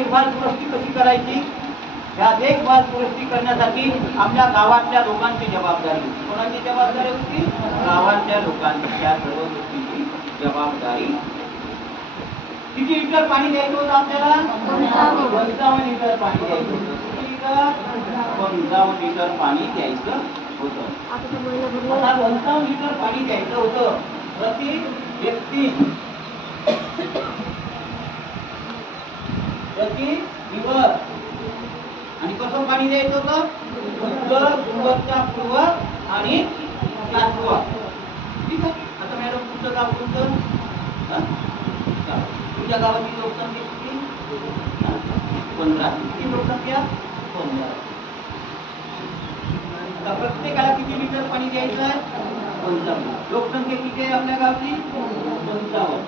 देखभाल दुरुस्ती कशी करायची? ह्या देखभाल दुरुस्ती करण्यासाठी आपल्या गावातल्या लोकांची जबाबदारी होती. कोणाची जबाबदारी होती? गावातल्या लोकांची या सर्व गोष्टीची जबाबदारी. किती लिटर पाणी द्यायचं होतं आपल्याला? पंचावन्न लिटर पाणी द्यायचं होतं. पंचावन्न लिटर पाणी द्यायचं होतं. पंचावन्न लिटर पाणी द्यायचं होतं. प्रति व्यक्ती निवड आणि कसं पाणी द्यायचं होतं? गुणवत्ता पूर्व आणि शाश्वत ठीक आहे? आता मॅडम तुमचं गाव कोणतं? तुमच्या गावाची लोकसंख्या किती पंधरा. किती लोकसंख्या? पंधरा. प्रत्येकाला किती लिटर पाणी द्यायचं आहे? पंचावन्न. लोकसंख्या किती आहे आपल्या गावची? पंचावन्न.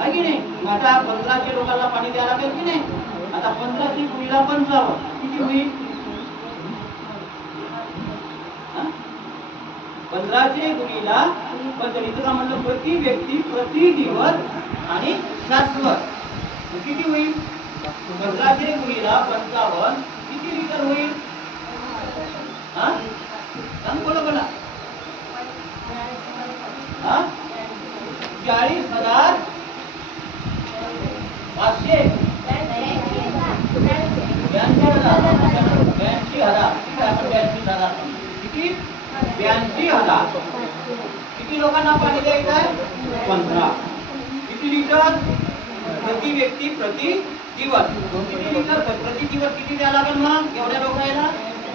आहे की नाही? आता पंधराशे लोकांना पाणी द्यायला लागेल की नाही? आता पंधराशे गुणीला पंचावन्न किती होईल हा? पंधराशे गुणीला पंचवीस का म्हणलं प्रति व्यक्ती प्रति दिवस आणि शाश्वत. किती होईल? पंधराशे गुणीला पंचावन्न. किती लिटर होईल? हा? सांग बोला बोला. हा? चाळीस हजार पाचशे. लिटर? प्रति व्यक्ती, प्रति दिवस प्रति दिवस किती द्यावं लागेल मग? एवढ्या लोकांना?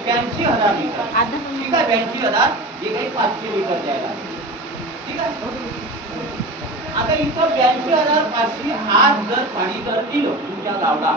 ब्याऐंशी हज़ार लिटर. ठीक आहे, ब्याऐंशी हज़ार. हे काही पाचशे लिटर द्यायला ठीक आहे? आता इथं ब्याऐंशी हज़ार पाचशे आज जर पाणी जर दिलं तुमच्या गावला